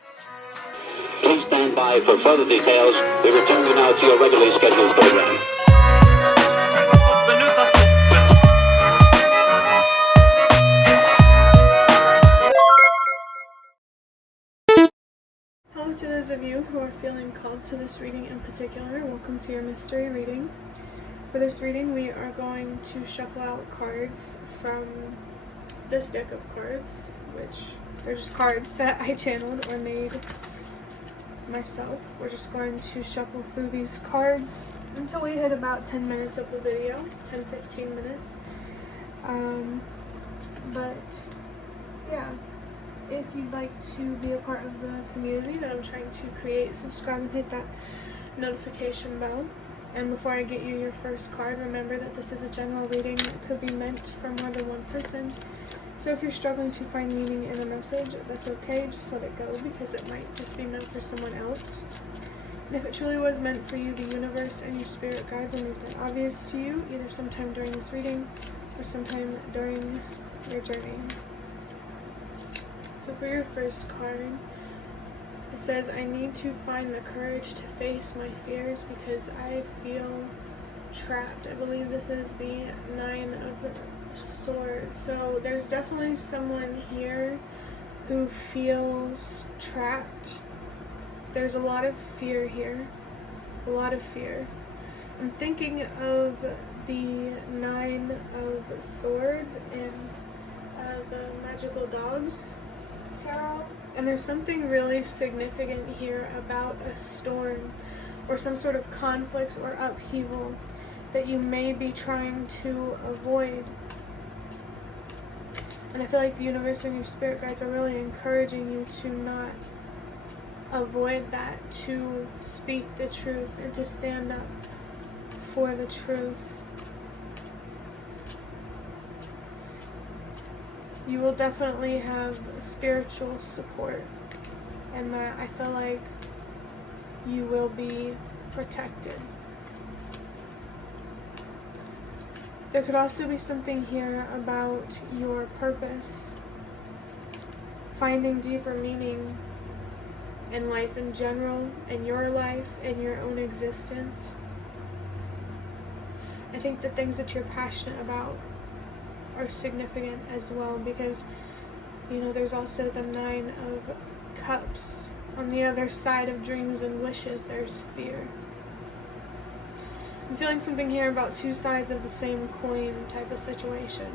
Please stand by for further details. We return you now to your regularly scheduled program. Hello to those of you who are feeling called to this reading in particular. Welcome to your mystery reading. For this reading, we are going to shuffle out cards from this deck of cards, which are just cards that I channeled or made myself. We're just going to shuffle through these cards until we hit about 10 minutes of the video, 10-15 minutes. But yeah, if you'd like to be a part of the community that I'm trying to create, subscribe and hit that notification bell. And before I get you your first card, remember that this is a general reading. It could be meant for more than one person. So if you're struggling to find meaning in a message, that's okay. Just let it go, because it might just be meant for someone else. And if it truly was meant for you, the universe and your spirit guides will make that obvious to you, either sometime during this reading or sometime during your journey. So for your first card, it says, I need to find the courage to face my fears because I feel trapped. I believe this is the 9 of Swords. So there's definitely someone here who feels trapped. There's a lot of fear here. A lot of fear. I'm thinking of the 9 of Swords in the Magical Dogs tarot, and there's something really significant here about a storm or some sort of conflict or upheaval that you may be trying to avoid. And I feel like the universe and your spirit guides are really encouraging you to not avoid that, to speak the truth and to stand up for the truth. You will definitely have spiritual support, and that I feel like you will be protected. There could also be something here about your purpose, finding deeper meaning in life in general, in your life, in your own existence. I think the things that you're passionate about are significant as well, because there's also the 9 of Cups. On the other side of dreams and wishes, there's fear. I'm feeling something here about 2 sides of the same coin type of situation.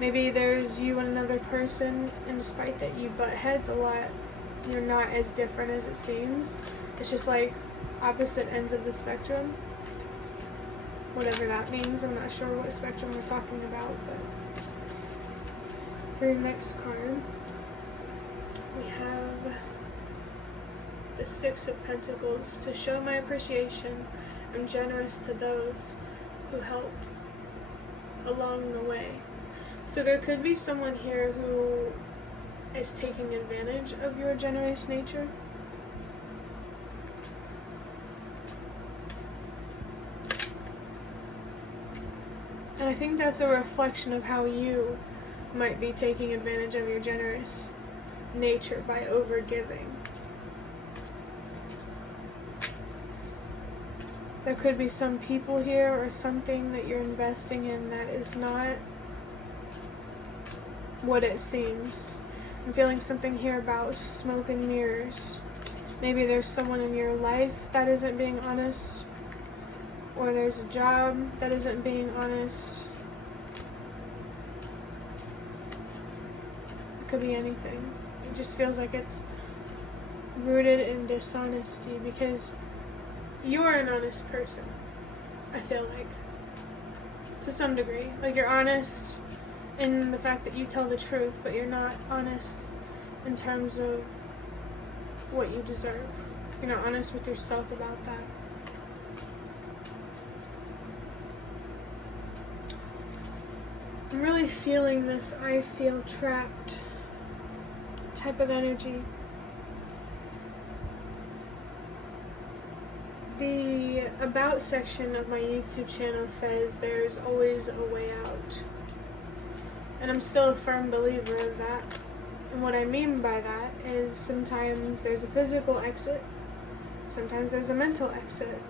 Maybe there's you and another person, and despite that you butt heads a lot, you're not as different as it seems. It's just like opposite ends of the spectrum. Whatever that means, I'm not sure what spectrum we're talking about, but for your next card, we have the 6 of Pentacles. To show my appreciation, I'm generous to those who helped along the way. So there could be someone here who is taking advantage of your generous nature. And I think that's a reflection of how you might be taking advantage of your generous nature by overgiving. There could be some people here or something that you're investing in that is not what it seems. I'm feeling something here about smoke and mirrors. Maybe there's someone in your life that isn't being honest, or there's a job that isn't being honest. It could be anything. It just feels like it's rooted in dishonesty, because you're an honest person, I feel like, to some degree. Like, you're honest in the fact that you tell the truth, but you're not honest in terms of what you deserve. You're not honest with yourself about that. I'm really feeling this I feel trapped type of energy. The About section of my YouTube channel says there's always a way out. And I'm still a firm believer of that. And what I mean by that is sometimes there's a physical exit, sometimes there's a mental exit.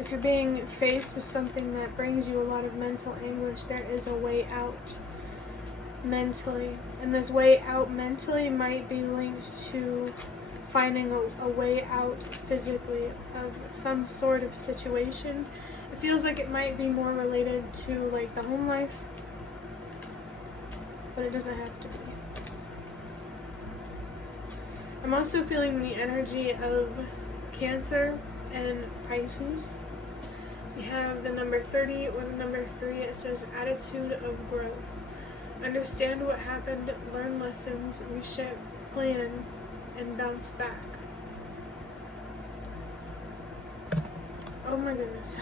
If you're being faced with something that brings you a lot of mental anguish, there is a way out mentally. And this way out mentally might be linked to finding a way out physically of some sort of situation. It feels like it might be more related to like the home life, but it doesn't have to be. I'm also feeling the energy of Cancer and Pisces. We have the number 30 or the number 3. It says attitude of growth. Understand what happened, learn lessons, reshape, plan, and bounce back. Oh my goodness.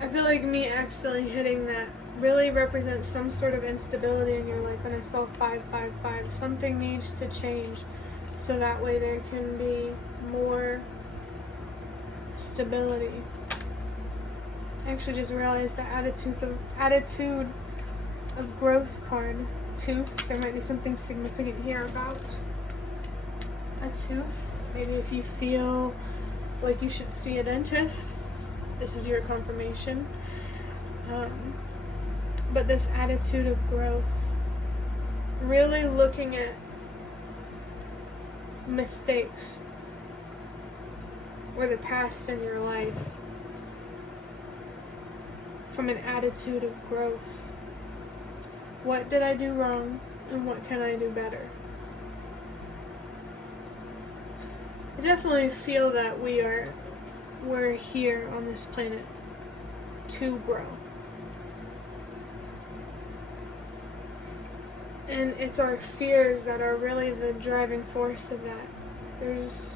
I feel like me accidentally hitting that really represents some sort of instability in your life. And I saw 555. Something needs to change so that way there can be more stability. I actually just realized the attitude of growth card. Tooth. There might be something significant here about a tooth. Maybe if you feel like you should see a dentist, this is your confirmation. But this attitude of growth, really looking at mistakes or the past in your life from an attitude of growth. What did I do wrong and what can I do better? I definitely feel that we're here on this planet to grow. And it's our fears that are really the driving force of that. There's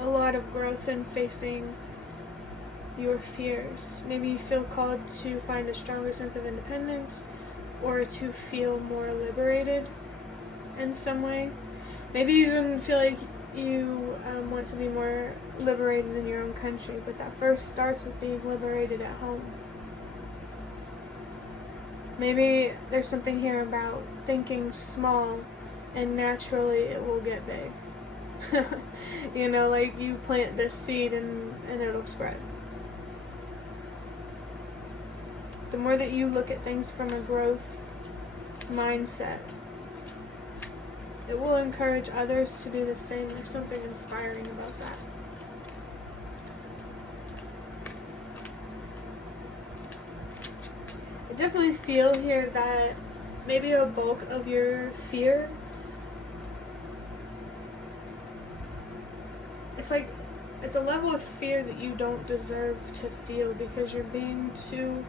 a lot of growth in facing your fears. Maybe you feel called to find a stronger sense of independence or to feel more liberated in some way. Maybe you even feel like you want to be more liberated in your own country, but that first starts with being liberated at home. Maybe there's something here about thinking small and naturally it will get big. You know, like you plant this seed and it'll spread. The more that you look at things from a growth mindset, it will encourage others to do the same. There's something inspiring about that. I definitely feel here that maybe a bulk of your fear, it's a level of fear that you don't deserve to feel because you're being too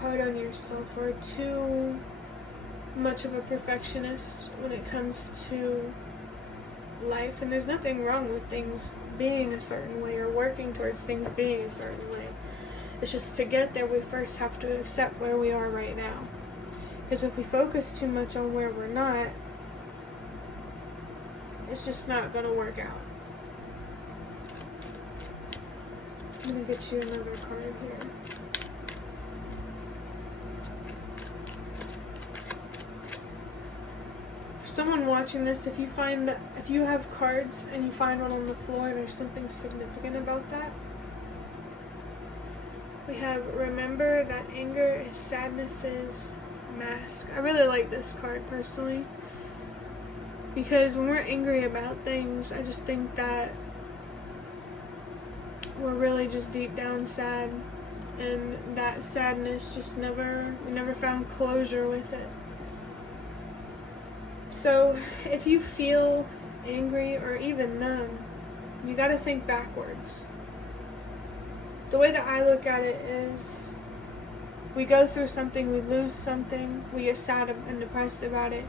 hard on yourself or too much of a perfectionist when it comes to life. And there's nothing wrong with things being a certain way or working towards things being a certain way. It's just to get there, we first have to accept where we are right now. Because if we focus too much on where we're not, it's just not going to work out. I'm going to get you another card here. Someone watching this, if you have cards and you find one on the floor, there's something significant about that. We have remember that anger is sadness's mask. I really like this card personally because when we're angry about things, I just think that we're really just deep down sad, and that sadness just we never found closure with it. So if you feel angry or even numb, you got to think backwards. The way that I look at it is we go through something, we lose something, we get sad and depressed about it,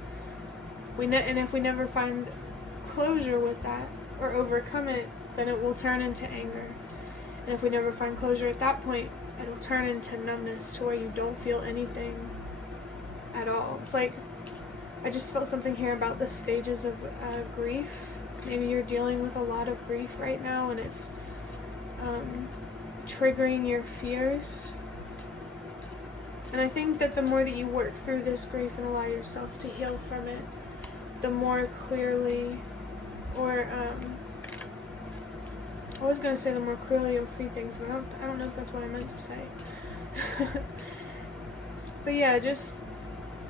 and if we never find closure with that or overcome it, then it will turn into anger. And if we never find closure at that point, it'll turn into numbness to where you don't feel anything at all. It's like, I just felt something here about the stages of grief. Maybe you're dealing with a lot of grief right now and it's triggering your fears. And I think that the more that you work through this grief and allow yourself to heal from it, the more clearly, or I was going to say the more clearly you'll see things, but I don't know if that's what I meant to say. But yeah, just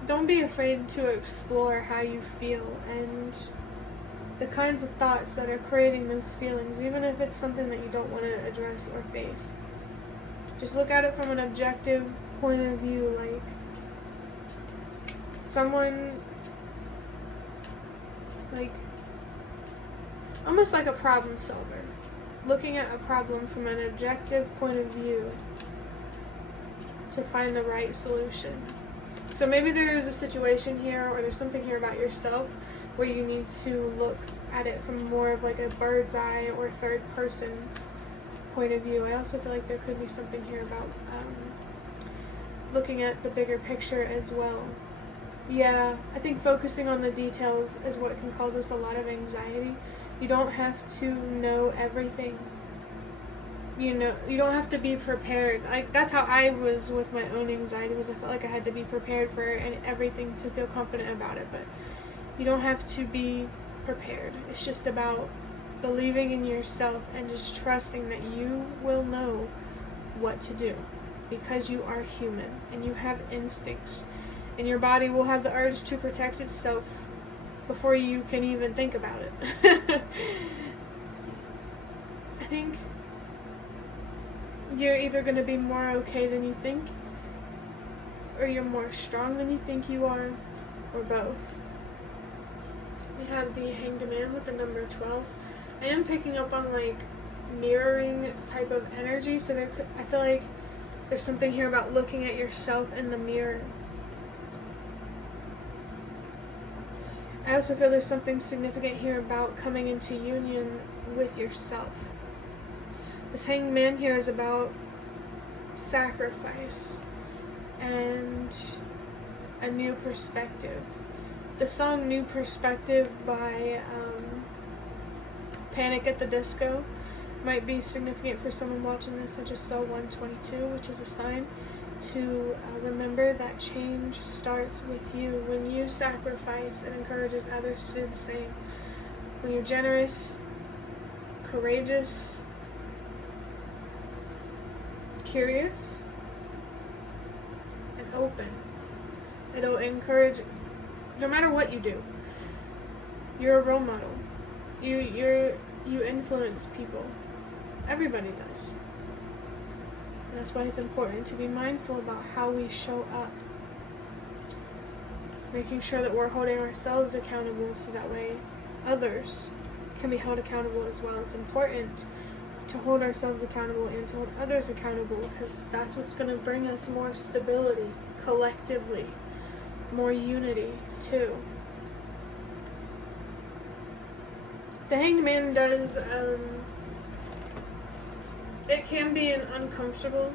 don't be afraid to explore how you feel and the kinds of thoughts that are creating those feelings, even if it's something that you don't want to address or face. Just look at it from an objective point of view, like someone, like almost like a problem solver, looking at a problem from an objective point of view to find the right solution. So maybe there's a situation here, or there's something here about yourself where you need to look at it from more of like a bird's eye or third person point of view. I also feel like there could be something here about looking at the bigger picture as well. Yeah, I think focusing on the details is what can cause us a lot of anxiety. You don't have to know everything. You know, you don't have to be prepared. That's how I was with my own anxiety, was I felt like I had to be prepared for everything to feel confident about it. But you don't have to be prepared. It's just about believing in yourself and just trusting that you will know what to do, because you are human and you have instincts, and your body will have the urge to protect itself before you can even think about it. I think you're either going to be more okay than you think, or you're more strong than you think you are, or both. We have the Hanged Man with the number 12. I am picking up on like mirroring type of energy, so I feel like there's something here about looking at yourself in the mirror. I also feel there's something significant here about coming into union with yourself. This Hanged Man here is about sacrifice and a new perspective. The song New Perspective by Panic at the Disco might be significant for someone watching this, such as Cell 122, which is a sign to remember that change starts with you. When you sacrifice, it encourages others to do the same. When you're generous, courageous, curious, and open, it'll encourage, no matter what you do, you're a role model. You influence people. Everybody does. And that's why it's important to be mindful about how we show up. Making sure that we're holding ourselves accountable so that way others can be held accountable as well. It's important to hold ourselves accountable and to hold others accountable, because that's what's going to bring us more stability collectively, more unity too. The Hanged Man does, it can be an uncomfortable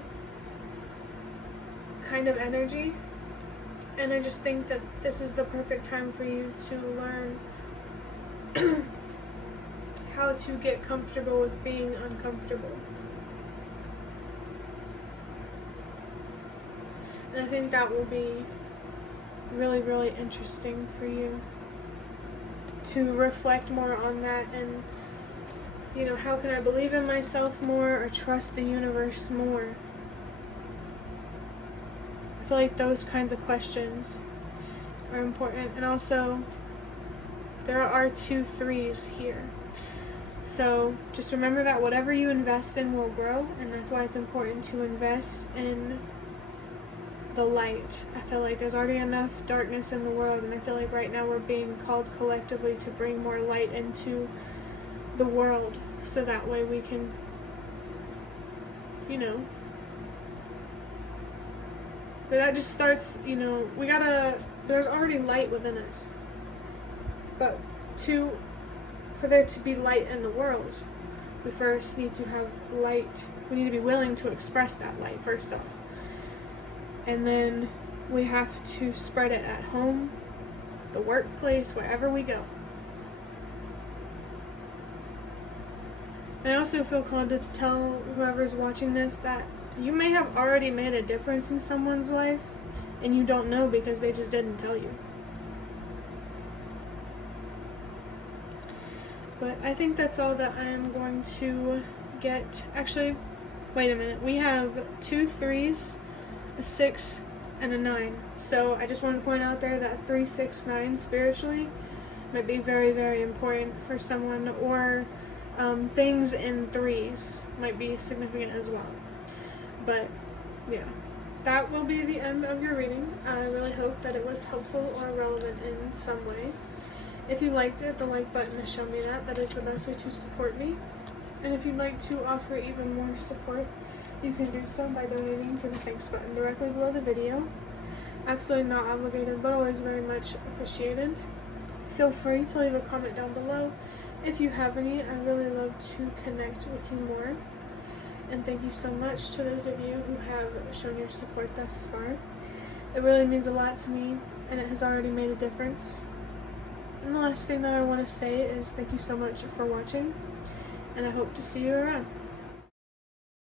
kind of energy, and I just think that this is the perfect time for you to learn how to get comfortable with being uncomfortable. And I think that will be really, really interesting for you to reflect more on that, and you know, how can I believe in myself more or trust the universe more? I feel like those kinds of questions are important. And also, there are 2 3s here. So just remember that whatever you invest in will grow, and that's why it's important to invest in the light. I feel like there's already enough darkness in the world, and I feel like right now we're being called collectively to bring more light into the world, so that way we can, you know, but that just starts, you know, there's already light within us, but for there to be light in the world, we first need to have light. We need to be willing to express that light first off, and then we have to spread it at home, the workplace, wherever we go. And I also feel called to tell whoever's watching this that you may have already made a difference in someone's life, and you don't know because they just didn't tell you. But I think that's all that I'm going to get. Actually, wait a minute. We have 2 3s, a 6, and a 9. So I just want to point out there that 3, 6, 9 spiritually might be very, very important for someone, or things in 3s might be significant as well. But yeah, that will be the end of your reading. I really hope that it was helpful or relevant in some way. If you liked it, the like button has shown me that. That is the best way to support me. And if you'd like to offer even more support, you can do so by donating to the thanks button directly below the video. Absolutely not obligated, but always very much appreciated. Feel free to leave a comment down below if you have any. I really love to connect with you more. And thank you so much to those of you who have shown your support thus far. It really means a lot to me, and it has already made a difference. And the last thing that I want to say is thank you so much for watching, and I hope to see you around.